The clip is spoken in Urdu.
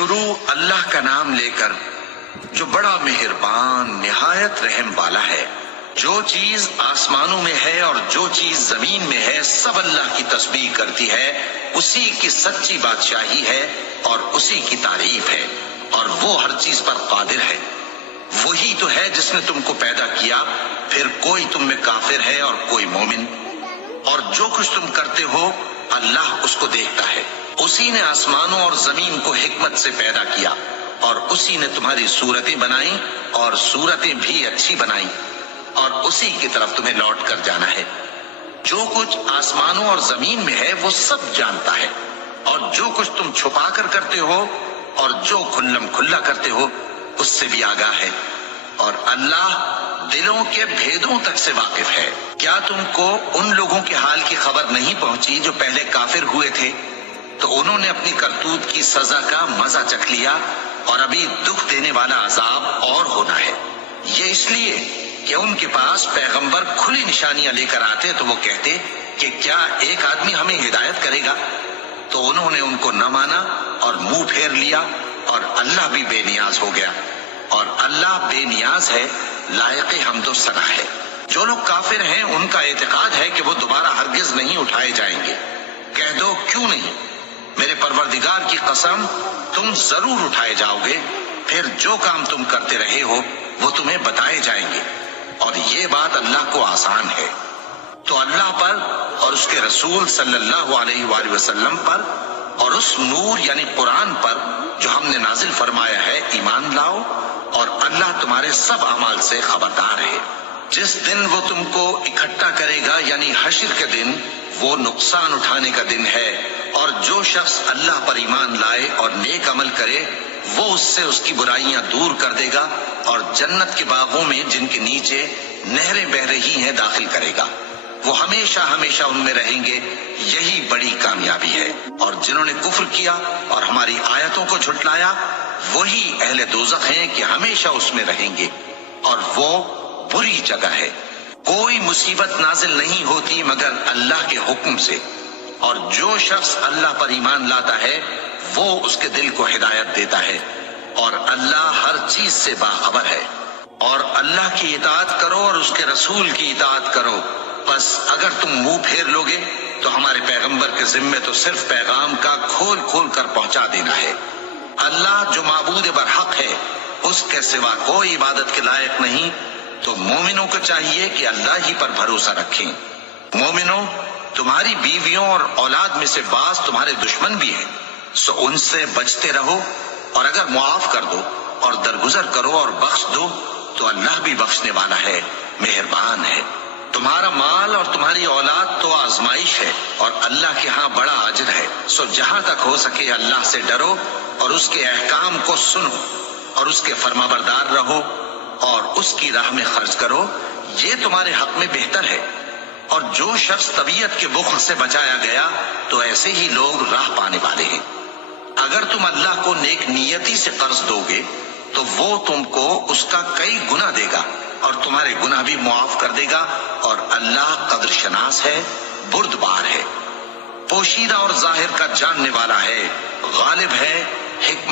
شروع اللہ کا نام لے کر جو بڑا مہربان نہایت رحم والا ہے۔ جو چیز آسمانوں میں ہے اور جو چیز زمین میں ہے سب اللہ کی تسبیح کرتی ہے، اسی کی سچی بادشاہی ہے اور اسی کی تعریف ہے، اور وہ ہر چیز پر قادر ہے۔ وہی تو ہے جس نے تم کو پیدا کیا، پھر کوئی تم میں کافر ہے اور کوئی مومن، اور جو کچھ تم کرتے ہو اللہ اس کو دیکھتا ہے۔ اسی نے آسمانوں اور زمین کو حکمت سے پیدا کیا، اور اسی نے تمہاری صورتیں بنائیں اور صورتیں بھی اچھی بنائیں، اور اسی کی طرف تمہیں لوٹ کر جانا ہے۔ جو کچھ آسمانوں اور زمین میں ہے وہ سب جانتا ہے، اور جو کچھ تم چھپا کر کرتے ہو اور جو کھلم کھلا کرتے ہو اس سے بھی آگاہ ہے، اور اللہ دلوں کے بھیدوں تک سے واقف ہے۔ کیا تم کو ان لوگوں کے حال کی خبر نہیں پہنچی جو پہلے کافر ہوئے تھے؟ تو انہوں نے اپنی کرتوت کی سزا کا مزہ چکھ لیا، اور ابھی دکھ دینے والا عذاب اور ہونا ہے۔ یہ اس لیے کہ ان کے پاس پیغمبر کھلی نشانیاں لے کر آتے تو وہ کہتے کہ کیا ایک آدمی ہمیں ہدایت کرے گا؟ تو انہوں نے ان کو نہ مانا اور منہ پھیر لیا، اور اللہ بھی بے نیاز ہو گیا، اور اللہ بے نیاز ہے، لائق حمد و ثنا ہے۔ جو لوگ کافر ہیں ان کا اعتقاد ہے کہ وہ دوبارہ ہرگز نہیں اٹھائے جائیں گے۔ کہہ دو کیوں نہیں؟ میرے پروردگار کی قسم تم ضرور اٹھائے جاؤ گے، پھر جو کام تم کرتے رہے ہو وہ تمہیں بتائے جائیں گے، اور یہ بات اللہ کو آسان ہے۔ تو اللہ پر اور اس کے رسول صلی اللہ علیہ وآلہ وسلم پر اور اس نور یعنی قرآن پر جو ہم نے نازل فرمایا ہے ایمان لاؤ، اور اللہ تمہارے سب اعمال سے خبردار ہے۔ جس دن وہ تم کو اکٹھا کرے گا یعنی حشر کے دن، وہ نقصان اٹھانے کا دن ہے، اور جو شخص اللہ پر ایمان لائے اور نیک عمل کرے وہ اس سے اس کی برائیاں دور کر دے گا، اور جنت کے باغوں میں جن کے نیچے نہریں بہ رہی ہیں داخل کرے گا۔ وہ ہمیشہ ہمیشہ ان میں رہیں گے، یہی بڑی کامیابی ہے۔ اور جنہوں نے کفر کیا اور ہماری آیتوں کو جھٹلایا وہی اہل دوزخ ہیں کہ ہمیشہ اس میں رہیں گے، اور وہ بری جگہ ہے۔ کوئی مصیبت نازل نہیں ہوتی مگر اللہ کے حکم سے، اور جو شخص اللہ پر ایمان لاتا ہے وہ اس کے دل کو ہدایت دیتا ہے، اور اللہ ہر چیز سے باخبر ہے۔ اور اللہ کی اطاعت کرو اور اس کے رسول کی اطاعت کرو، بس اگر تم منہ پھیر لوگے تو ہمارے پیغمبر کے ذمے تو صرف پیغام کا کھول کھول کر پہنچا دینا ہے۔ اللہ جو معبود برحق ہے اس کے سوا کوئی عبادت کے لائق نہیں، تو مومنوں کو چاہیے کہ اللہ ہی پر بھروسہ رکھیں۔ مومنوں، تمہاری بیویوں اور اولاد میں سے بعض تمہارے دشمن بھی ہیں، سو ان سے بچتے رہو، اور اگر معاف کر دو اور درگزر کرو اور بخش دو تو اللہ بھی بخشنے والا ہے، مہربان ہے۔ تمہارا مال اور تمہاری اولاد تو آزمائش ہے، اور اللہ کے ہاں بڑا اجر ہے، سو جہاں تک ہو سکے اللہ سے ڈرو اور اس کے احکام کو سنو اور اس کے فرمانبردار رہو، اور اس کی راہ میں خرچ کرو، یہ تمہارے حق میں بہتر ہے۔ اور جو شخص طبیعت کے بخل سے بچایا گیا تو ایسے ہی لوگ راہ پانے والے ہیں۔ اگر تم اللہ کو نیک نیتی سے قرض دو گے تو وہ تم کو اس کا کئی گنا دے گا، اور تمہارے گناہ بھی معاف کر دے گا، اور اللہ قدر شناس ہے، بردبار ہے، پوشیدہ اور ظاہر کا جاننے والا ہے، غالب ہے، حکمت